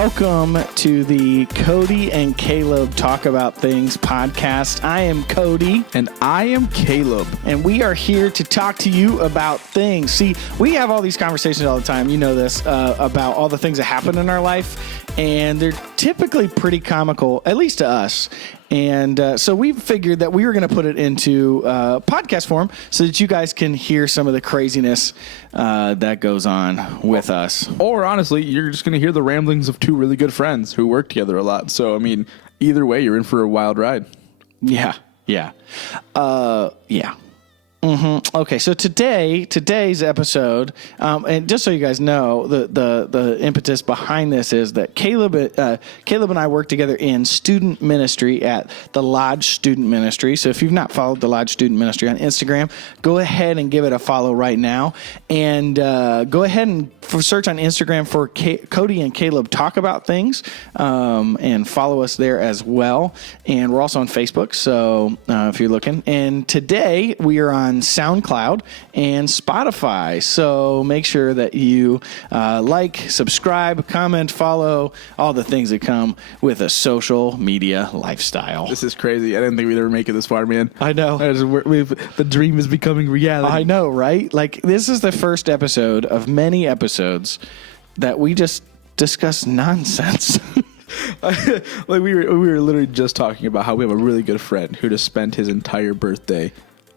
welcome to the Cody and Caleb Talk About Things podcast. I am Cody. And I am Caleb. And we are here to talk to you about things. See, we have all these conversations all the time, you know this, about all the things that happen in our life. And they're typically pretty comical, at least to us. And so we figured that we were going to put it into podcast form so that you guys can hear some of the craziness that goes on with us. Or honestly, you're just going to hear the ramblings of two really good friends who work together a lot. So, I mean, either way, you're in for a wild ride. Yeah. Mm-hmm. Okay, so today's episode, and just so you guys know, the impetus behind this is that Caleb and I work together in student ministry at the Lodge Student Ministry. So if you've not followed the Lodge Student Ministry on Instagram, go ahead and give it a follow right now, and go ahead and search on Instagram for Cody and Caleb Talk About Things, and follow us there as well. And we're also on Facebook, so if you're looking. And today we are on SoundCloud and Spotify. So make sure that you subscribe, comment, follow, all the things that come with a social media lifestyle. This is crazy. I didn't think we'd ever make it this far, man. I know. The dream is becoming reality. I know, right? Like, this is the first episode of many episodes that we just discuss nonsense. Like we were literally just talking about how we have a really good friend who just spent his entire birthday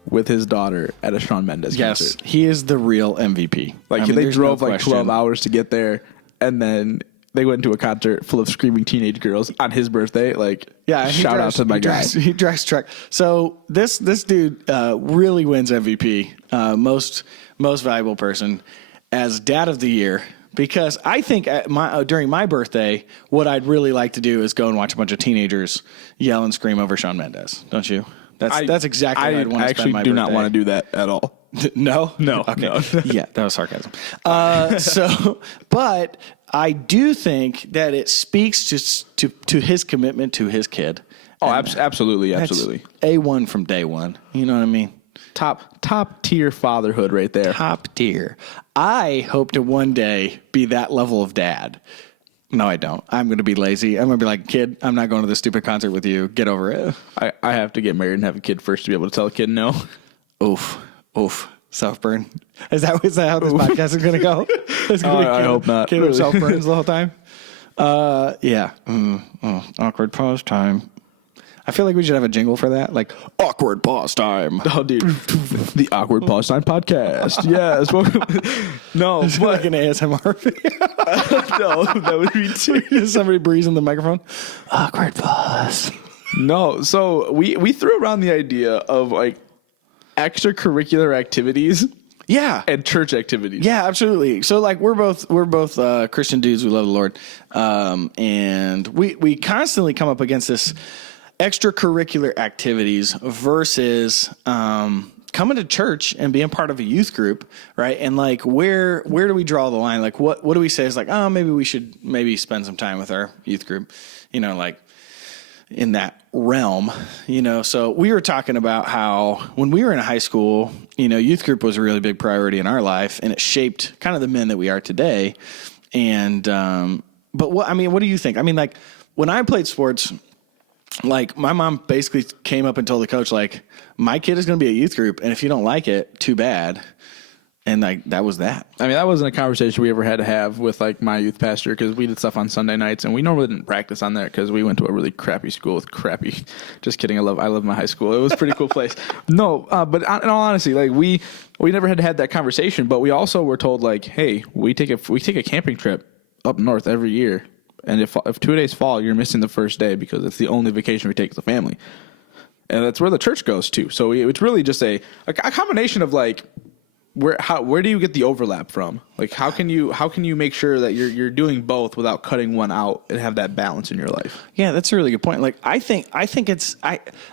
with his daughter at a Shawn Mendes concert. Yes, he is the real MVP. Like, they drove like 12 hours to get there, and then they went to a concert full of screaming teenage girls on his birthday. Like, yeah, shout out to my guy. He drives truck. So this dude really wins MVP, most valuable person, as Dad of the Year. Because I think during my birthday, what I'd really like to do is go and watch a bunch of teenagers yell and scream over Shawn Mendes. Don't you? That's exactly what I'd want to spend my birthday. I actually do not want to do that at all. No? Okay. No. Yeah, that was sarcasm. But I do think that it speaks to his commitment to his kid. Oh, absolutely. A1 from day one. You know what I mean? Top tier fatherhood right there. Top tier. I hope to one day be that level of dad. No, I don't. I'm going to be lazy. I'm going to be like, kid, I'm not going to this stupid concert with you. Get over it. I have to get married and have a kid first to be able to tell a kid no. Oof. Self-burn. Is that how this podcast is going to go? I hope not. Kid really. Self-burns the whole time? Yeah. Awkward pause time. I feel like we should have a jingle for that, like awkward pause time. Oh, dude, the awkward pause time podcast. Yes, no, it's like an ASMR video. No, that would be too. Somebody breathes in the microphone. Awkward pause. No, so we threw around the idea of like extracurricular activities. Yeah. And church activities. Yeah, absolutely. So like we're both Christian dudes who love the Lord, and we constantly come up against this extracurricular activities versus coming to church and being part of a youth group, right? And like where do we draw the line? Like what do we say is like, oh, maybe we should spend some time with our youth group, like in that realm, So we were talking about how when we were in high school, youth group was a really big priority in our life, and it shaped kind of the men that we are today. And but what do you think? I mean, like when I played sports, like my mom basically came up and told the coach, like, my kid is going to be a youth group, and if you don't like it, too bad. And like that was that. I mean, that wasn't a conversation we ever had to have with like my youth pastor, because we did stuff on Sunday nights, and we normally didn't practice on there because we went to a really crappy school with crappy. Just kidding. I love my high school. It was a pretty cool place. No, but in all honesty, like we never had to have that conversation. But we also were told like, hey, we take a camping trip up north every year. And if 2 days fall, you're missing the first day because it's the only vacation we take as a family. And that's where the church goes to. So it's really just a combination of like, where do you get the overlap from? Like, how can you make sure that you're doing both without cutting one out and have that balance in your life? Yeah, that's a really good point. Like, I think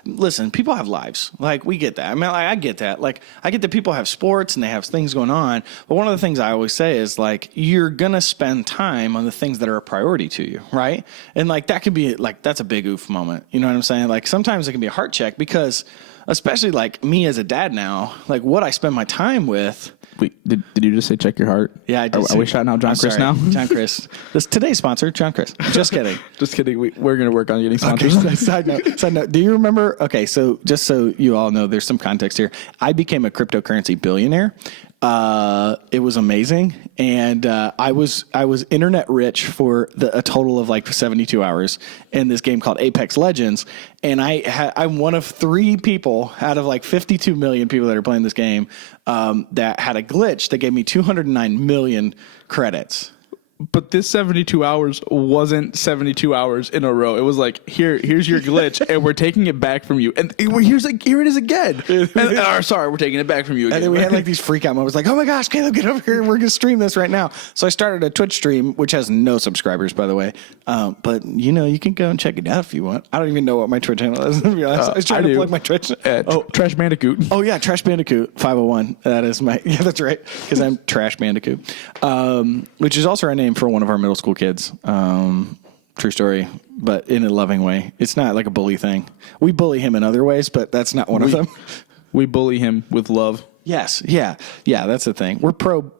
listen, people have lives. Like, we get that. I mean, I get that. Like, I get that people have sports and they have things going on. But one of the things I always say is like, you're gonna spend time on the things that are a priority to you, right? And like that could be like, that's a big oof moment. You know what I'm saying? Like, sometimes it can be a heart check because especially like me as a dad now, like what I spend my time with. Wait, did you just say check your heart? Yeah, I did. Are we shouting out John Chris now? John Chris. Today's sponsor, John Chris. Just kidding. Just kidding. We're going to work on getting sponsors. Okay, side note. Do you remember? Okay, so just so you all know, there's some context here. I became a cryptocurrency billionaire. It was amazing, and I was internet rich for a total of like 72 hours in this game called Apex Legends, and I'm one of 3 people out of like 52 million people that are playing this game that had a glitch that gave me 209 million credits. But this 72 hours wasn't 72 hours in a row. It was like, here's your glitch, and we're taking it back from you. And here it is again. Sorry, we're taking it back from you again. And then we had like these freak out moments like, oh my gosh, Caleb, get over here. We're going to stream this right now. So I started a Twitch stream, which has no subscribers, by the way. But, you can go and check it out if you want. I don't even know what my Twitch channel is. I was trying to plug my Twitch. Trash Bandicoot. Oh, yeah, Trash Bandicoot 501. That is yeah, that's right, because I'm Trash Bandicoot, which is also our name for one of our middle school kids. True story, but in a loving way. It's not like a bully thing. We bully him in other ways, but that's not one of them. We bully him with love. Yes. Yeah. That's the thing. We're pro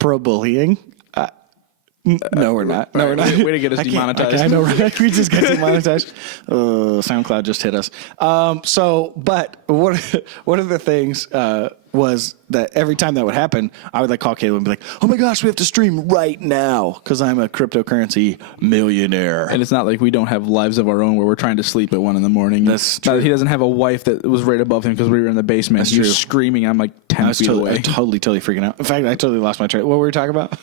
bullying. No, we're not. No, we're not. Way to get us demonetized. I know, right? We just got demonetized. SoundCloud just hit us. But one of the things was that every time that would happen, I would like call Caleb and be like, "Oh my gosh, we have to stream right now because I'm a cryptocurrency millionaire." And it's not like we don't have lives of our own where we're trying to sleep at 1 a.m. That's true. He doesn't have a wife that was right above him because we were in the basement. That's he was true. screaming. I'm like 10 feet away. I was totally freaking out. In fact, I totally lost my train. What were we talking about?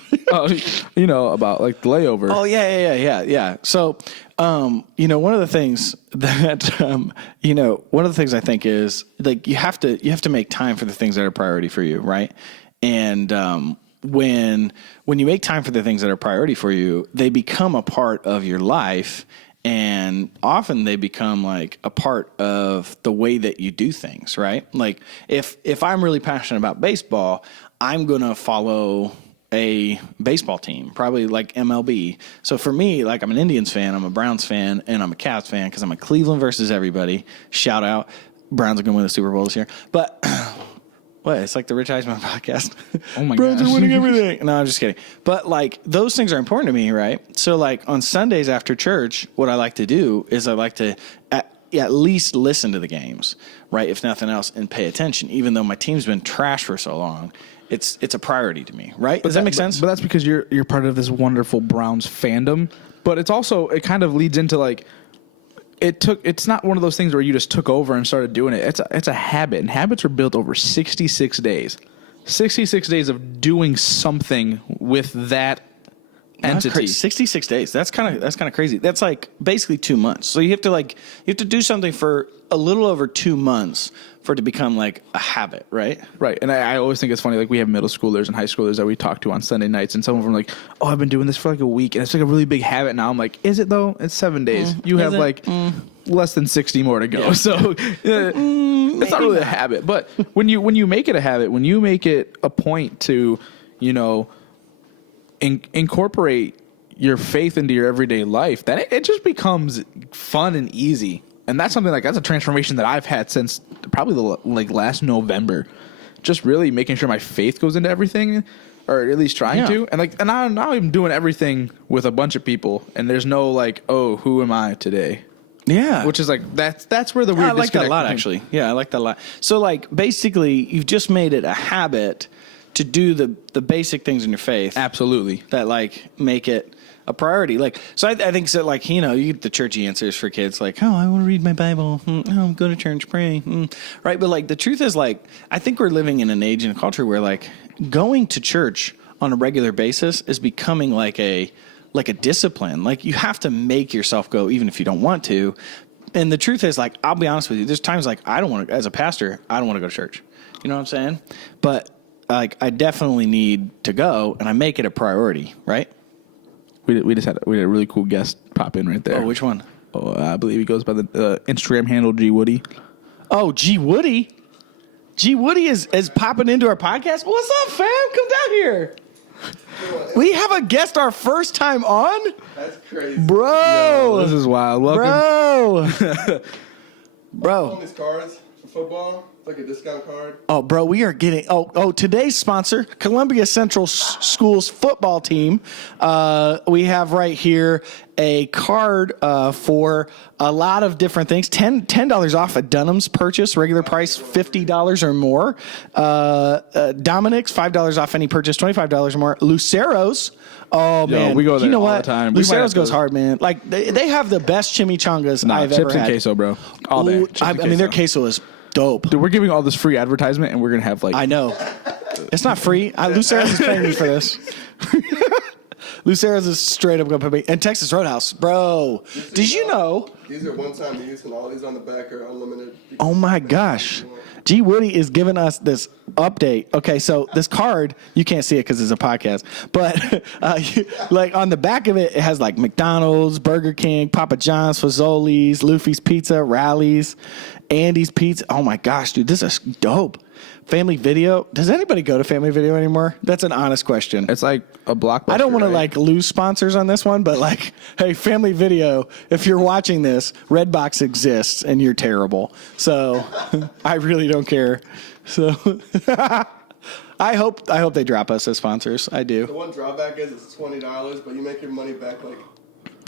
About like the layover. Oh yeah. So, one of the things that, one of the things I think is like you have to make time for the things that are priority for you, right? And when you make time for the things that are priority for you, they become a part of your life, and often they become like a part of the way that you do things, right? Like if I'm really passionate about baseball, I'm gonna follow a baseball team, probably like MLB. So for me, like I'm an Indians fan, I'm a Browns fan, and I'm a Cavs fan because I'm a Cleveland versus everybody. Shout out. Browns are going to win the Super Bowl this year. But what? It's like the Rich Eisman podcast. Oh my god. Browns are winning everything. No, I'm just kidding. But like those things are important to me, right? So like on Sundays after church, what I like to do is I like to at least listen to the games, right? If nothing else, and pay attention, even though my team's been trash for so long. It's a priority to me, right? Does that make sense? But that's because you're part of this wonderful Browns fandom. But it's also, it kind of leads into like, it's not one of those things where you just took over and started doing it. It's a habit, and habits are built over 66 days. 66 days of doing something with that entity. 66 days. That's kind of crazy. That's like basically 2 months. So you have to do something for a little over 2 months for it to become like a habit, right? Right. And I always think it's funny, like we have middle schoolers and high schoolers that we talk to on Sunday nights, and some of them are like, oh, I've been doing this for like a week, and it's like a really big habit now. I'm like, is it though? It's 7 days. You have like less than 60 more to go. Yeah. So it's not really a habit. But when you make it a habit, when you make it a point to, incorporate your faith into your everyday life, then it just becomes fun and easy. And that's something that's a transformation that I've had since probably last November. Just really making sure my faith goes into everything, or at least trying to. And now I'm doing everything with a bunch of people, and there's no like, oh, who am I today? Yeah, which is like that's where the weird. I like that a lot, actually. Yeah, I like that a lot. So like basically, you've just made it a habit to do the basic things in your faith. Absolutely, that like make it a priority. Like, so I think so. Like, you get the churchy answers for kids, like, oh, I want to read my Bible. Oh, go to church, pray. Right. But like, the truth is, like, I think we're living in an age and a culture where like going to church on a regular basis is becoming like a discipline. Like, you have to make yourself go, even if you don't want to. And the truth is, like, I'll be honest with you, there's times like I don't want to, as a pastor, I don't want to go to church. You know what I'm saying? But like, I definitely need to go, and I make it a priority. Right. We had a really cool guest pop in right there. Oh, which one? Oh, I believe he goes by the Instagram handle G Woody. Oh, G Woody. G Woody is popping into our podcast. What's up, fam? Come down here. We have a guest our first time on? That's crazy. Bro. Yo, this is wild. Welcome. Bro. These cards for football. It's like a discount card. Oh, bro, we are getting. Today's sponsor, Columbia Central School's football team. We have right here a card for a lot of different things. $10 off a Dunham's purchase, regular price $50 or more. Dominic's $5 off any purchase, $25 or more. Lucero's. Oh man, we go there you know all what? the time. Lucero's goes hard, man. Like they have the best chimichangas I've ever chips had. and queso, bro. All day. Ooh, Chips I and mean, their queso. queso is dope. Dude, we're giving all this free advertisement, and we're gonna have like. I know. It's not free. Lucero's is paying me for this. Lucero's is straight up going to pay me. And Texas Roadhouse, bro. Did you know? These are one-time use, and all these on the back are unlimited. Oh my gosh. G Woody is giving us this update. Okay, so this card, you can't see it because it's a podcast, but like on the back of it, it has like McDonald's, Burger King, Papa John's, Fazoli's, Luffy's Pizza, Rally's, Andy's Pizza. Oh my gosh, dude, this is dope. Family Video. Does anybody go to Family Video anymore? That's an honest question. It's like a Blockbuster. I don't want to right? like lose sponsors on this one, but like, hey, Family Video, if you're watching this, Redbox exists and you're terrible. So I really don't care. So I hope they drop us as sponsors. I The do. one drawback is it's $20, but you make your money back like.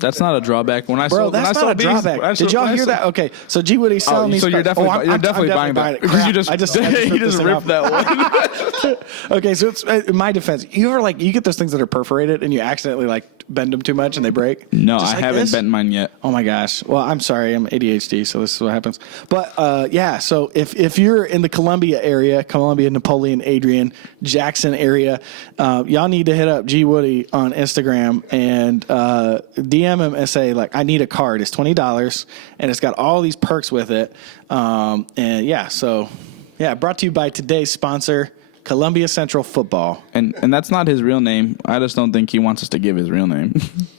That's not a drawback. When I Bro, sold, when I that's sold not a these- drawback. when I Did sold- y'all when I hear sold- that? Okay, so G Woody's selling these. so you're cards. definitely I'm definitely buying definitely that buying because it. you just I just ripped you just this ripped thing that one. Okay, so it's in my defense. You ever like you get those things that are perforated and you accidentally like bend them too much and they break? No, Just I like haven't this? bent mine yet. Oh my gosh. Well, I'm sorry. I'm ADHD, so this is what happens. But yeah, so if you're in the Columbia area, Columbia, Napoleon, Adrian, Jackson area, y'all need to hit up G Woody on Instagram and DM him and say like, I need a card. It's $20 and it's got all these perks with it. And yeah, so yeah, brought to you by today's sponsor, Columbia Central Football. And that's not his real name. I just don't think he wants us to give his real name.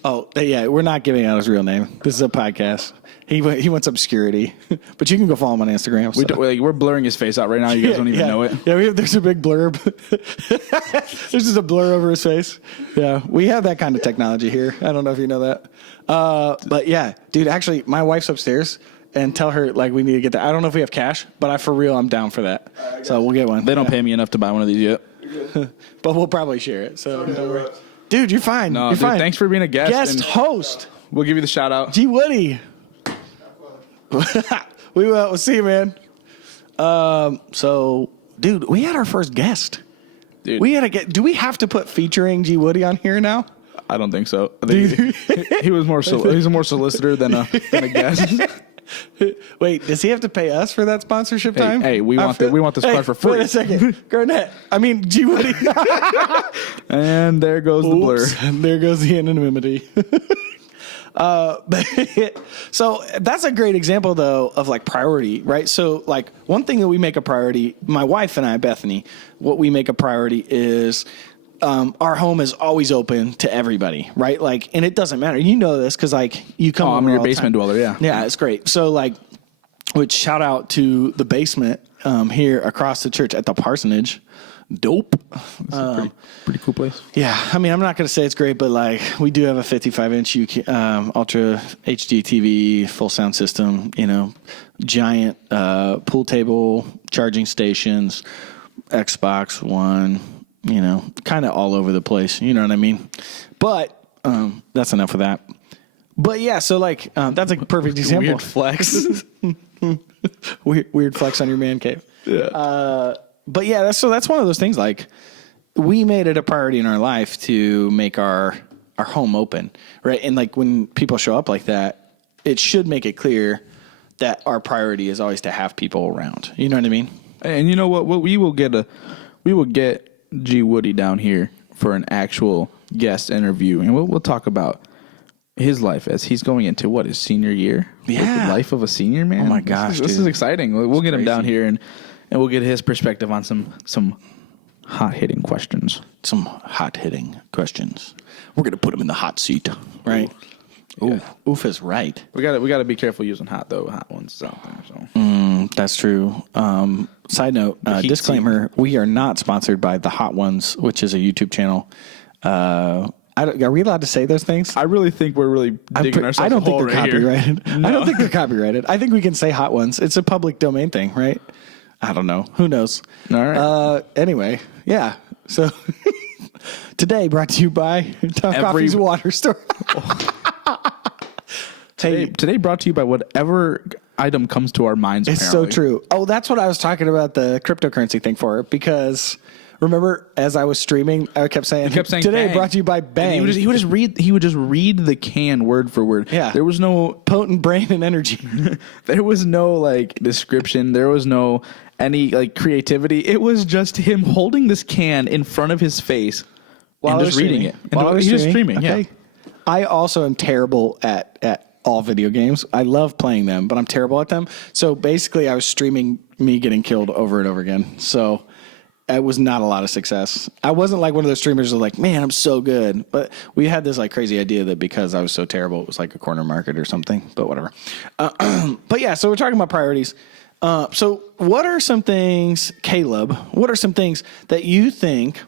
Oh, yeah, we're not giving out his real name. This is a podcast. He wants obscurity. But you can go follow him on Instagram. So. We're blurring his face out right now. You guys don't even know it. Yeah, there's a big blurb. There's just a blur over his face. Yeah, we have that kind of technology here. I don't know if you know that. But yeah, dude, actually, my wife's upstairs. And tell her, like, we need to get that. I don't know if we have cash, but for real, I'm down for that. So we'll get one. They don't pay me enough to buy one of these yet. But we'll probably share it. So don't worry. Dude, you're fine. No, you're dude, fine. thanks for being a guest. Guest and host. We'll give you the shout out. G Woody. We'll see you, man. So, dude, we had our first guest. Dude, We had to get. Do we have to put featuring G Woody on here now? I don't think so. I think he was more he's a more solicitor than a guest. Wait, does he have to pay us for that sponsorship time? Hey, we want this card for free. Wait a second, Garnett. I mean, G Woody. And there goes the blur. Oops, and there goes the anonymity. So that's a great example, though, of like priority, right? So like one thing that we make a priority, my wife and I, Bethany, what we make a priority is our home is always open to everybody, right? Like, and it doesn't matter. You know this because like you come. I'm over your all the basement time. dweller, yeah. Yeah, it's great. So like, which shout out to the basement here across the church at the parsonage. Dope. It's a pretty cool place. Yeah, I mean, I'm not going to say it's great, but like we do have a 55-inch Ultra HD TV, full sound system, giant pool table, charging stations, Xbox One, kind of all over the place. You know what I mean? But that's enough of that. But yeah, so like that's a perfect example. Weird flex. Weird flex on your man cave. Yeah. But yeah, that's one of those things. Like we made it a priority in our life to make our home open, right? And like when people show up like that, it should make it clear that our priority is always to have people around. You know what I mean? And you know what? We will get G Woody down here for an actual guest interview, and we'll talk about his life as he's going into his senior year. Yeah. The life of a senior man. Oh my gosh, this is dude. exciting. We'll get him down crazy. here and we'll get his perspective on some hot hitting questions. Some hot hitting questions. We're gonna put him in the hot seat, right? Ooh, oof is right. We got to be careful using hot ones out there. So. That's true. Side note, heat disclaimer: we are not sponsored by The Hot Ones, which is a YouTube channel. Are we allowed to say those things? I really think we're really digging ourselves. I don't a think hole they're right here. copyrighted. I don't think they're copyrighted. I think we can say Hot Ones. It's a public domain thing, right? I don't know. Who knows? All right. Anyway, yeah. So today brought to you by Tom Coffee's Water Store. Today brought to you by whatever item comes to our minds. It's apparently. so true. Oh, that's what I was talking about the cryptocurrency thing for, because remember, as I was streaming, I kept saying today Bang. brought to you by Bang. And he would just read the can word for word. Yeah. There was no potent brain and energy. there was no like description. There was no any like creativity. It was just him holding this can in front of his face While and just reading it. And he was streaming. Okay. Yeah. I also am terrible at all video games. I love playing them, but I'm terrible at them. So basically, I was streaming me getting killed over and over again. So it was not a lot of success. I wasn't like one of those streamers who was like, man, I'm so good. But we had this like crazy idea that because I was so terrible, it was like a corner market or something. But whatever. But yeah, so we're talking about priorities. So what are some things, Caleb, what are some things that you think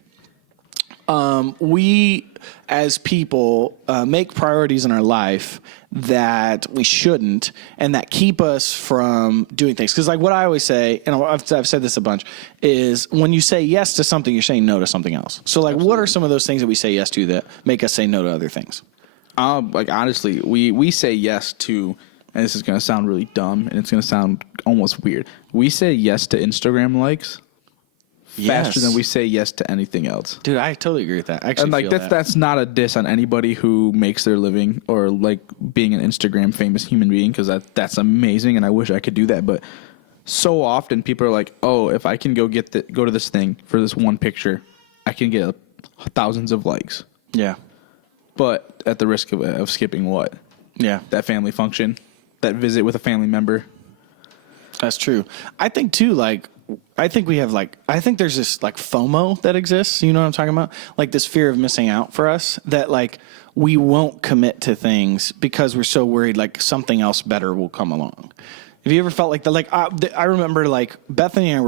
we as people make priorities in our life that we shouldn't, and that keep us from doing things? Because like what I always say, and I've said this a bunch, is when you say yes to something, you're saying no to something else. So like, What are some of those things that we say yes to that make us say no to other things? Like honestly, we say yes to, and this is going to sound really dumb, and it's going to sound almost weird. We say yes to Instagram likes faster than we say yes to anything else. Dude, I totally agree with that. I actually And like feel that's not a diss on anybody who makes their living or like being an Instagram famous human being, because that's amazing, and I wish I could do that. But so often people are like, oh, if I can go to this thing for this one picture, I can get thousands of likes. Yeah. But at the risk of skipping what? Yeah. That family function, that visit with a family member. That's true. I think too, like, I think there's this like FOMO that exists. You know what I'm talking about? Like this fear of missing out for us, that like we won't commit to things because we're so worried like something else better will come along. Have you ever felt like that? Like I remember like Bethany and I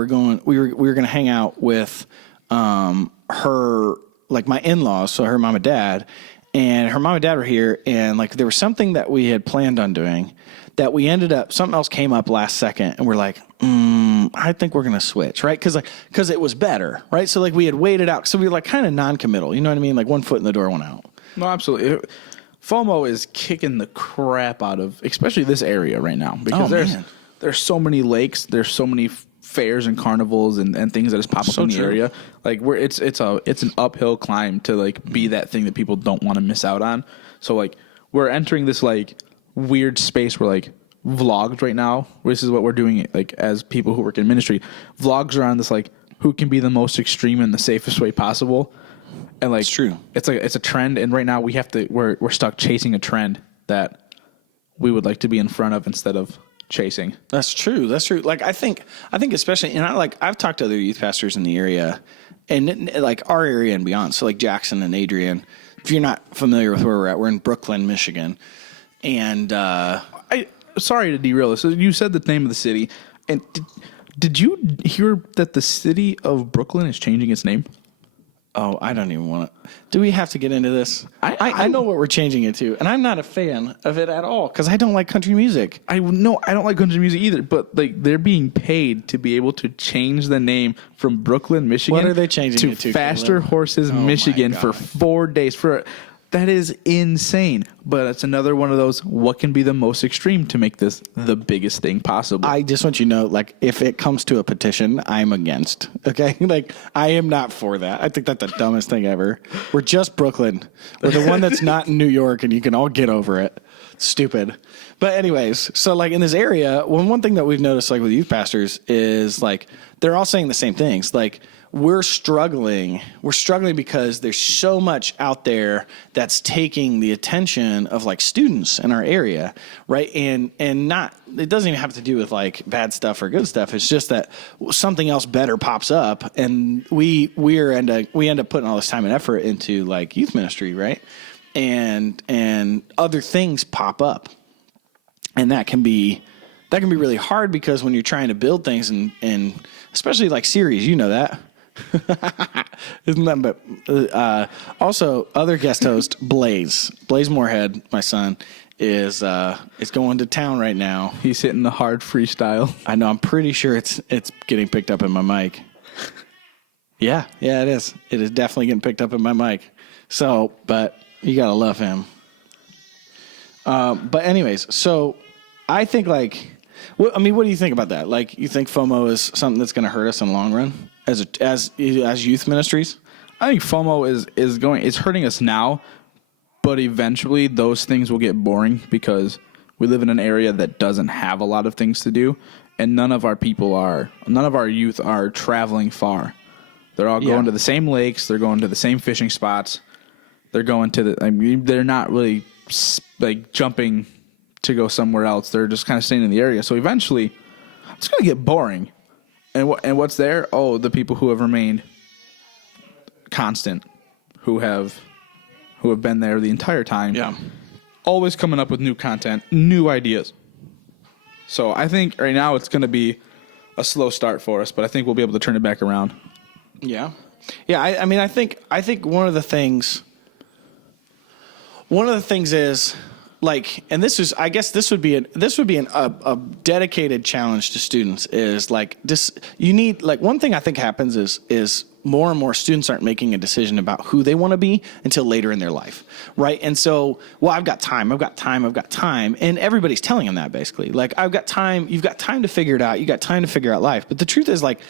we were going to hang out with her, like my in-laws, so her mom and dad, and her mom and dad were here, and like there was something that we had planned on doing that we ended up, something else came up last second, and we're like, I think we're going to switch, right? Because it was better, right? So like we had waited out, so we were like kind of non-committal, you know what I mean? Like one foot in the door, one out. No, absolutely. FOMO is kicking the crap out of, especially this area right now, because there's so many lakes, there's so many fairs and carnivals and things that just pop up in the area. Like it's an uphill climb to like be that thing that people don't want to miss out on. So like we're entering this like weird space where like vlogs right now, this is what we're doing like as people who work in ministry. Vlogs are on this like who can be the most extreme in the safest way possible. And like it's true. It's a trend, and right now we're stuck chasing a trend that we would like to be in front of instead of chasing. That's true. Like I think especially, and I've talked to other youth pastors in the area, and like our area and beyond. So like Jackson and Adrian. If you're not familiar with where we're at, we're in Brooklyn, Michigan, and sorry to derail this. So you said the name of the city, and did you hear that the city of Brooklyn is changing its name? Oh, I don't even want to. Do we have to get into this? I know what we're changing it to, and I'm not a fan of it at all because I don't like country music. I don't like country music either, but like they're being paid to be able to change the name from Brooklyn, Michigan. What are they changing it to? Faster Horses, Michigan for 4 days. That is insane. But it's another one of those, what can be the most extreme to make this the biggest thing possible? I just want you to know, like, if it comes to a petition, I'm against. Okay? Like, I am not for that. I think that's the dumbest thing ever. We're just Brooklyn. We're the one that's not in New York, and you can all get over it. Stupid. But anyways, so like in this area, one thing that we've noticed like with youth pastors is like they're all saying the same things. Like, we're struggling because there's so much out there that's taking the attention of like students in our area, right? And not, it doesn't even have to do with like bad stuff or good stuff. It's just that something else better pops up, and we end up putting all this time and effort into like youth ministry, right? And other things pop up, and that can be really hard because when you're trying to build things and especially like series, you know that. Isn't that? But also other guest host Blaze Moorhead, my son, is going to town right now. He's hitting the hard freestyle. I know. I'm pretty sure it's getting picked up in my mic. Yeah, it is. It is definitely getting picked up in my mic. So, but you gotta love him. But anyways, so I think like, what do you think about that? Like, you think FOMO is something that's going to hurt us in the long run as youth ministries? I think FOMO is hurting us now, but eventually those things will get boring because we live in an area that doesn't have a lot of things to do, and none of our youth are traveling far. They're all going to the same lakes. They're going to the same fishing spots. They're going to they're not really like jumping to go somewhere else. They're just kind of staying in the area. So eventually it's going to get boring. And what's there? Oh, the people who have remained constant, who have been there the entire time. Yeah. Always coming up with new content, new ideas. So I think right now it's going to be a slow start for us, but I think we'll be able to turn it back around. Yeah. Yeah, I think one of the things is like, and this is, I guess this would be a dedicated challenge to students is like this. You need, like, one thing I think happens is more and more students aren't making a decision about who they want to be until later in their life, right? And so, well, I've got time, and everybody's telling them that basically. Like, I've got time, you've got time to figure it out, you got time to figure out life. But the truth is, like,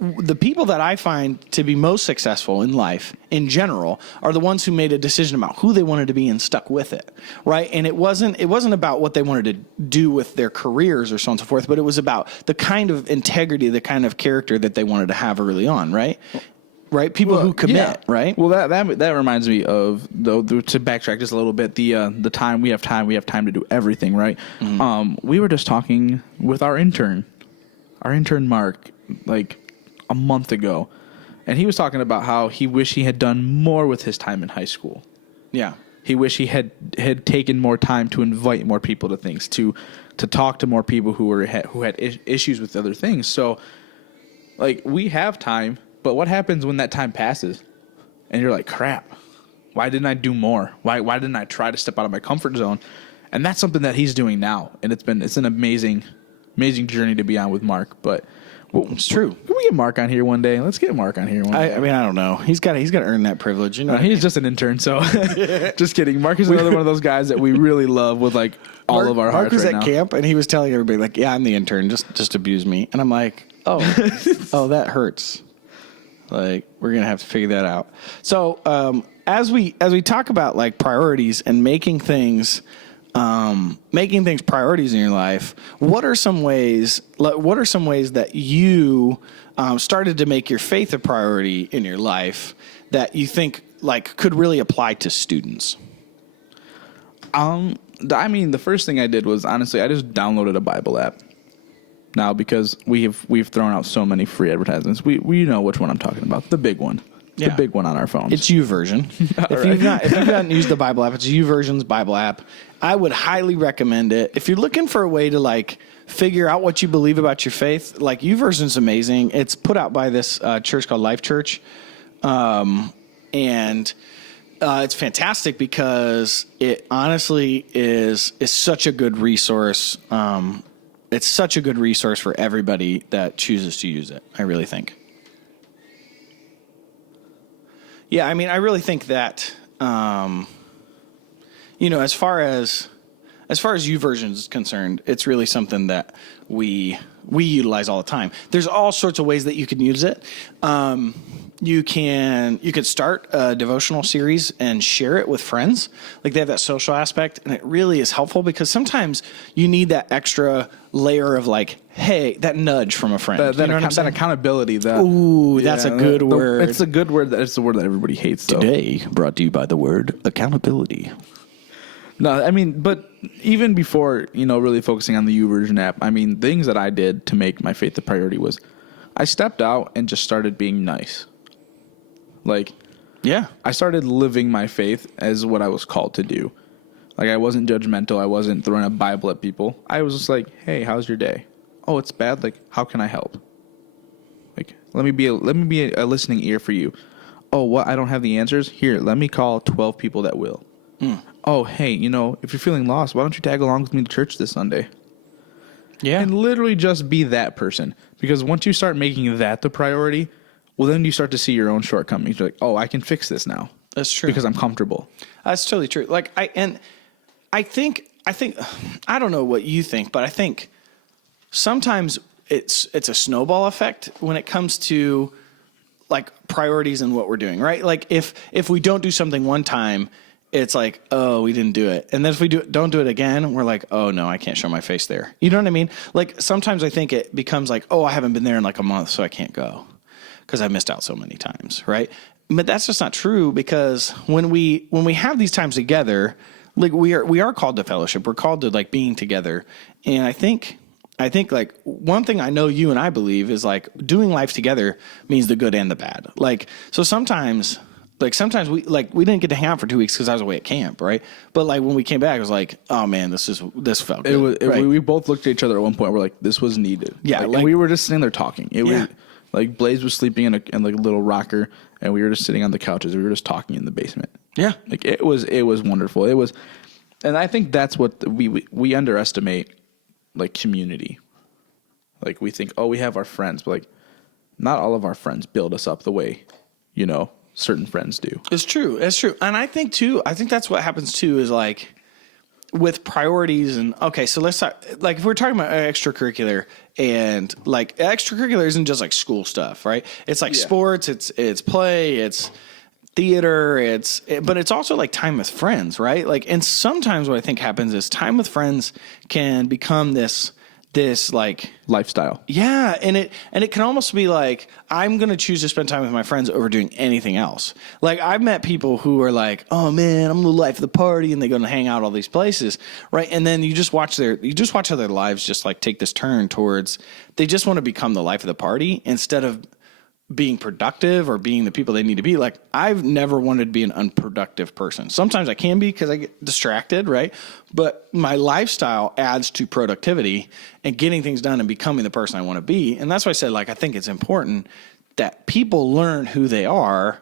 the people that I find to be most successful in life in general are the ones who made a decision about who they wanted to be and stuck with it, right? And it wasn't about what they wanted to do with their careers or so on and so forth, but it was about the kind of integrity, the kind of character that they wanted to have early on, right? Right, people who commit, right? Well, that reminds me of to backtrack just a little bit. The time we have time to do everything, right? Mm-hmm. We were just talking with our intern Mark, like a month ago, and he was talking about how he wished he had done more with his time in high school. Yeah, he wished he had taken more time to invite more people to things, to talk to more people who had issues with other things. So, like, we have time. But what happens when that time passes and you're like, crap, why didn't I do more? Why didn't I try to step out of my comfort zone? And that's something that he's doing now. And it's an amazing journey to be on with Mark. But it's true. Can we get Mark on here one day? Let's get Mark on here one day. I mean, I don't know. He's got to earn that privilege. You know, he's just an intern. So just kidding. Mark is another one of those guys that we really love with like all of our hearts. Mark was right at now. camp and he was telling everybody like, yeah, I'm the intern. Just abuse me. And I'm like, oh, that hurts. Like, we're going to have to figure that out. So, as we talk about like priorities and making things priorities in your life, what are some ways that you started to make your faith a priority in your life that you think like could really apply to students? I mean, the first thing I did was, honestly, I just downloaded a Bible app. Now, because we've thrown out so many free advertisements, we know which one I'm talking about. The big one. The big one on our phones. It's YouVersion. If you've not used the Bible app, it's YouVersion's Bible app. I would highly recommend it. If you're looking for a way to like figure out what you believe about your faith, like YouVersion's amazing. It's put out by this church called Life Church. And it's fantastic because it honestly is such a good resource. It's such a good resource for everybody that chooses to use it, I really think. Yeah, I mean, I really think that, as far as YouVersion is concerned, it's really something that we utilize all the time. There's all sorts of ways that you can use it. You could start a devotional series and share it with friends. Like, they have that social aspect, and it really is helpful because sometimes you need that extra layer of like, hey, that nudge from a friend. That accountability. That's a good word. It's a good word. It's the word that everybody hates. Though. Today, brought to you by the word accountability. No, I mean, but even before, really focusing on the YouVersion app, I mean, things that I did to make my faith a priority was I stepped out and just started being nice. Like, yeah, I started living my faith as what I was called to do. Like, I wasn't judgmental. I wasn't throwing a Bible at people. I was just like, hey, how's your day? Oh, it's bad. Like, how can I help? Like, let me be a listening ear for you. Oh, what? I don't have the answers? Here, let me call 12 people that will. Oh, hey, if you're feeling lost, why don't you tag along with me to church this Sunday? Yeah. And literally just be that person. Because once you start making that the priority, well, then you start to see your own shortcomings. You're like, oh, I can fix this now. That's true. Because I'm comfortable. That's totally true. Like I think I don't know what you think, but I think sometimes it's a snowball effect when it comes to like priorities and what we're doing, right? Like if we don't do something one time, it's like, oh, we didn't do it. And then if we don't do it again, we're like, oh no, I can't show my face there. You know what I mean? Like sometimes I think it becomes like, oh, I haven't been there in like a month, so I can't go because I missed out so many times, right? But that's just not true, because when we have these times together, like we are called to fellowship. We're called to like being together. And I think like one thing I know you and I believe is like doing life together means the good and the bad. Like, so sometimes we didn't get to hang out for 2 weeks because I was away at camp, right? But like when we came back, it was like, oh man, this felt good. Right? We both looked at each other at one point. We're like, this was needed. Yeah, and we were just sitting there talking. It was like Blaze was sleeping in like a little rocker, and we were just sitting on the couches. We were just talking in the basement. Yeah, like it was wonderful. It was, and I think that's what we underestimate, like community. Like we think, oh, we have our friends, but like not all of our friends build us up the way, certain friends do. It's true. And I think that's what happens too, is like with priorities. And okay, so let's talk, like if we're talking about extracurricular, and like extracurricular isn't just like school stuff, right? It's like sports, it's play, it's theater, but it's also like time with friends, right? Like, and sometimes what I think happens is time with friends can become this like lifestyle. Yeah. And it can almost be like, I'm going to choose to spend time with my friends over doing anything else. Like I've met people who are like, oh man, I'm the life of the party. And they go and hang out all these places. Right. And then you just watch how their lives just like take this turn towards, they just want to become the life of the party instead of being productive or being the people they need to be. Like I've never wanted to be an unproductive person. Sometimes I can be because I get distracted, right? But my lifestyle adds to productivity and getting things done and becoming the person I want to be. And that's why I said, like, I think it's important that people learn who they are.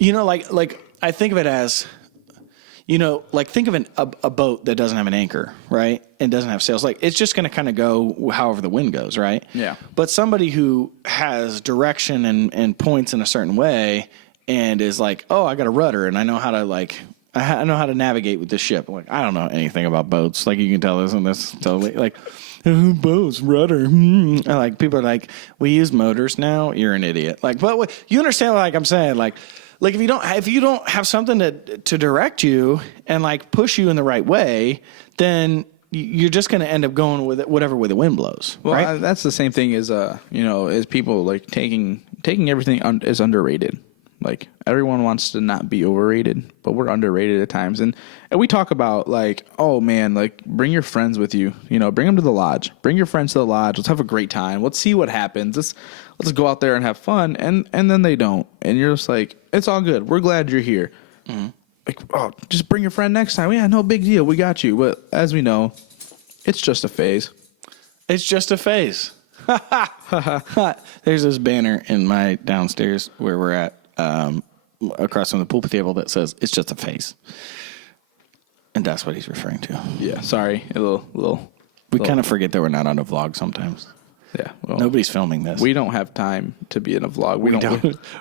Like I think of it as, like think of a boat that doesn't have an anchor, right? And doesn't have sails. Like it's just going to kind of go however the wind goes, right? Yeah. But somebody who has direction and points in a certain way and is like, oh, I got a rudder and I know how to navigate with this ship. I'm like, I don't know anything about boats. Like you can tell, isn't this totally like boats, rudder? Like people are like, we use motors now. You're an idiot. Like, but you understand what I'm saying? Like if you don't have something to direct you and like push you in the right way, then you're just going to end up going with it, whatever way the wind blows. Well, right? That's the same thing as as people like taking everything is underrated. Like everyone wants to not be overrated, but we're underrated at times. And we talk about like, oh man, like bring your friends with you, bring them to the lodge, bring your friends to the lodge. Let's have a great time. Let's see what happens. Let's go out there and have fun. And then they don't. And you're just like, it's all good. We're glad you're here. Mm-hmm. Like, oh, just bring your friend next time. Yeah, no big deal. We got you. But as we know, it's just a phase. It's just a phase. There's this banner in my downstairs where we're at, across from the pool table that says it's just a phase. And that's what he's referring to. Yeah. Sorry. We kind of forget that we're not on a vlog sometimes. Yeah. Well, nobody's filming this. We don't have time to be in a vlog.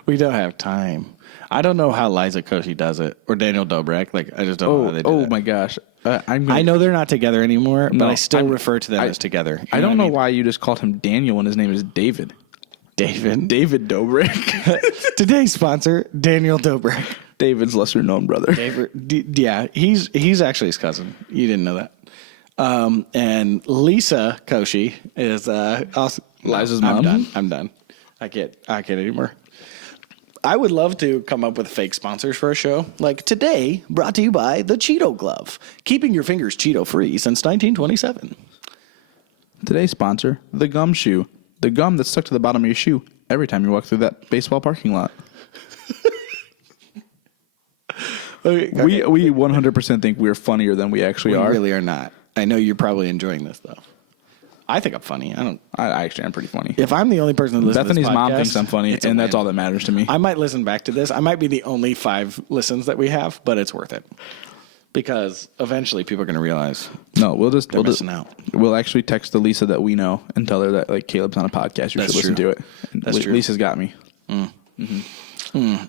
We don't have time. I don't know how Liza Koshy does it, or Daniel Dobrik. Like, I just don't know how they do that. Oh my gosh. I know they're not together anymore, but I still refer to them as together. I don't know why you just called him Daniel when his name is David. David Dobrik. Today's sponsor, Daniel Dobrik. David's lesser known brother. Yeah, he's actually his cousin. You didn't know that. And Lisa Koshy is also Liza's mom. I'm done. I can't anymore. I would love to come up with fake sponsors for a show. Like today, brought to you by the Cheeto Glove, keeping your fingers Cheeto free since 1927. Today's sponsor, the Gum Shoe, the gum that's stuck to the bottom of your shoe every time you walk through that baseball parking lot. Okay. We 100% think we're funnier than we actually are. We really are not. I know you're probably enjoying this though. I think I'm funny. I actually am pretty funny. If I'm the only person that listens Bethany's to this podcast, mom thinks I'm funny, and that's all that matters to me. I might listen back to this. I might be the only 5 listens that we have, but it's worth it. because eventually people are going to realize No, we'll they're missing out. We'll actually text the Lisa that we know and tell her that like Caleb's on a podcast. You That's should listen true. to it. That's true. Lisa's got me.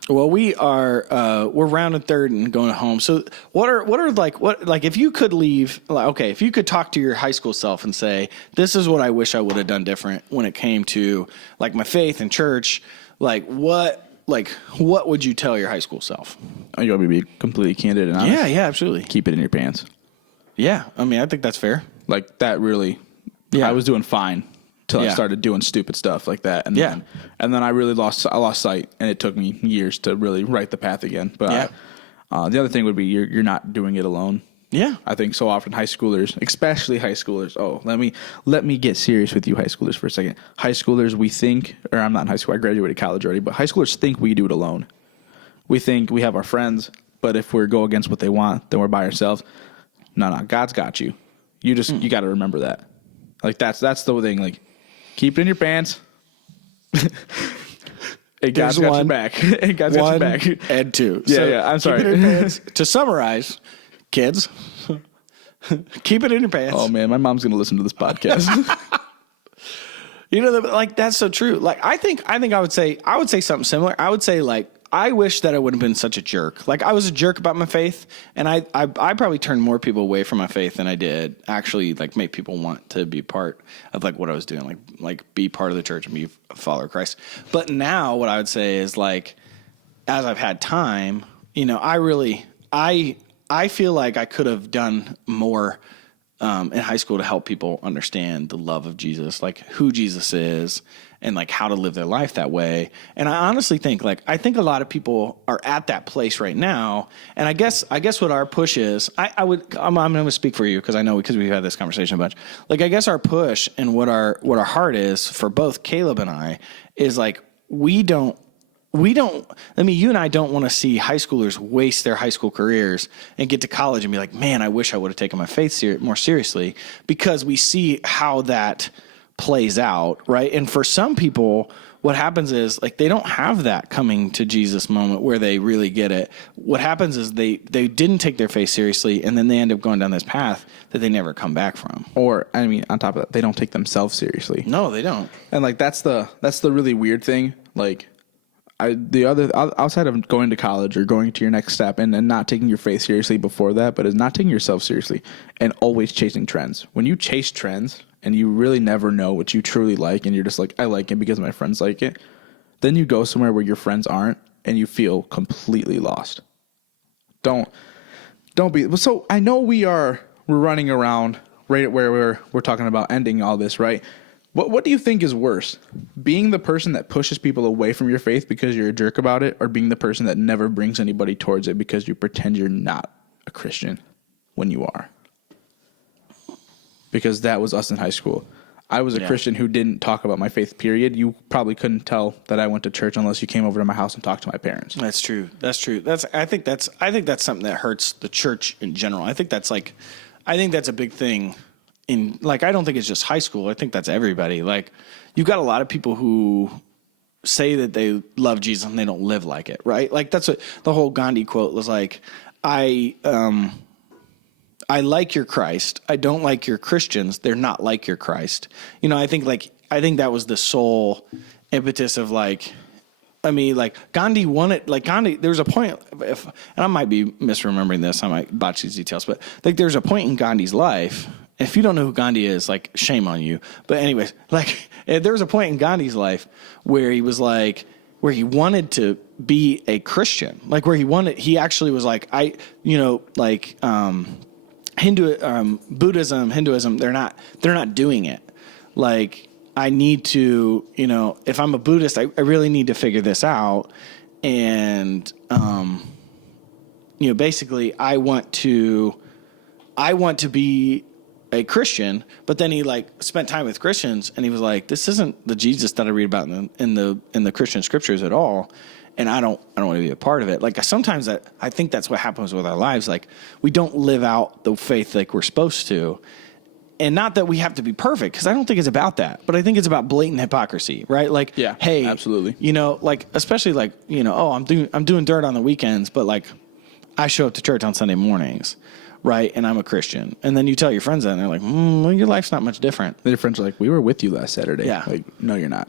Well, we are we're rounding third and going home. So what are like if you could leave, like, okay, if you could talk to your high school self and say, this is what I wish I would have done different when it came to like my faith and church, what would you tell your high school self? Oh, you want me to be completely candid and honest? Yeah, absolutely. Keep it in your pants. Yeah, I mean, I think that's fair. Like that really. Yeah. I was doing fine till I Yeah. started doing stupid stuff like that, and Yeah. then I really lost sight, and it took me years to really right the path again. But Yeah. the other thing would be you're not doing it alone. Yeah. I think so often high schoolers, especially high schoolers. Oh, let me get serious with you, high schoolers, for a second. High schoolers, we think, or I'm not in high school. I graduated college already, but high schoolers think we do it alone. We think we have our friends, but if we go against what they want, then we're by ourselves. No, God's got you. You got to remember that. Like that's the thing. Like keep it in your pants. And God's got your back. And God's got your back. And two. Yeah, I'm sorry. Keep it in your pants. To summarize, kids, keep it in your pants. Oh man, my mom's gonna listen to this podcast. You know, like that's so true. Like I think I would say something similar. I would say like I wish that I wouldn't have been such a jerk. Like I was a jerk about my faith, and I probably turned more people away from my faith than I did actually like make people want to be part of like what I was doing, like be part of the church and be a follower of Christ. But now what I would say is like as I've had time, you know, I feel like I could have done more in high school to help people understand the love of Jesus, like who Jesus is and like how to live their life that way. And I honestly think I think a lot of people are at that place right now. And I guess what our push is, I'm going to speak for you because I know because we've had this conversation a bunch. Like, I guess our push and what our heart is for both Caleb and I is like, you and I don't want to see high schoolers waste their high school careers and get to college and be like, man, I wish I would have taken my faith more seriously, because we see how that plays out, right? And for some people, what happens is like they don't have that coming to Jesus moment where they really get it. What happens is they didn't take their faith seriously, and then they end up going down this path that they never come back from. Or, I mean, on top of that, they don't take themselves seriously. No, they don't. And like that's the really weird thing. Like outside of going to college or going to your next step and not taking your faith seriously before that, but is not taking yourself seriously and always chasing trends. When you chase trends and you really never know what you truly like and you're just like, I like it because my friends like it, then you go somewhere where your friends aren't and you feel completely lost. Don't be. So I know we're running around right where we're talking about ending all this, right? What do you think is worse? Being the person that pushes people away from your faith because you're a jerk about it, or being the person that never brings anybody towards it because you pretend you're not a Christian when you are? Because that was us in high school. I was a Christian who didn't talk about my faith, period. You probably couldn't tell that I went to church unless you came over to my house and talked to my parents. That's true. I think that's something that hurts the church in general. I think that's a big thing. I don't think it's just high school. I think that's everybody. Like, you've got a lot of people who say that they love Jesus and they don't live like it, right? Like, that's what the whole Gandhi quote was like, I like your Christ. I don't like your Christians. They're not like your Christ. You know, I think that was the sole impetus of Gandhi wanted, there was a point, and I might be misremembering this, I might botch these details, but like there's a point in Gandhi's life. If you don't know who Gandhi is, like, shame on you. But anyways, like, there was a point in Gandhi's life where he was like, where he wanted to be a Christian, like he actually was like, Buddhism, Hinduism, they're not doing it. Like, I need to, if I'm a Buddhist, I really need to figure this out. And, basically I want to be a Christian, but then he spent time with Christians and he was like, this isn't the Jesus that I read about in the Christian scriptures at all. And I don't want to be a part of it. Like, sometimes I think that's what happens with our lives. Like, we don't live out the faith like we're supposed to. And not that we have to be perfect, because I don't think it's about that, but I think it's about blatant hypocrisy, right? Like, yeah, hey, absolutely. especially I'm doing dirt on the weekends, but like, I show up to church on Sunday mornings, right? And I'm a Christian. And then you tell your friends that, and they're like, well, your life's not much different. Your friends are like, we were with you last Saturday. Yeah. Like, no, you're not.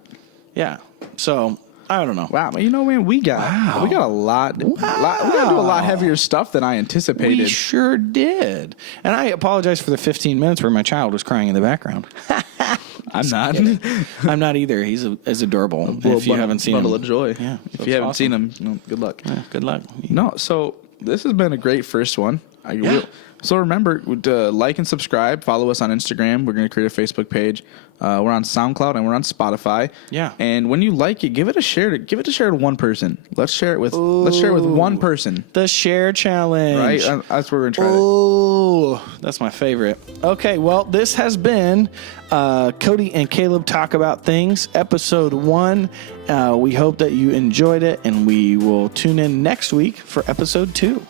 Yeah. So I don't know. Wow, you know, man, we got a lot. We got to do a lot heavier stuff than I anticipated. We sure did. And I apologize for the 15 minutes where my child was crying in the background. I'm not. I'm not either. He's adorable. If you haven't seen him. Bundle of joy. Yeah. If you haven't seen him, good luck. Yeah, good luck. No, so this has been a great first one. So remember to like and subscribe. Follow us on Instagram. We're going to create a Facebook page. We're on SoundCloud and we're on Spotify. Yeah. And when you like it, give it a share. Give it a share to one person. Let's share it with one person. The share challenge. Right. That's what we're going to try. Oh, that's my favorite. Okay, well, this has been Cody and Caleb Talk About Things, episode 1. We hope that you enjoyed it, and we will tune in next week for episode 2.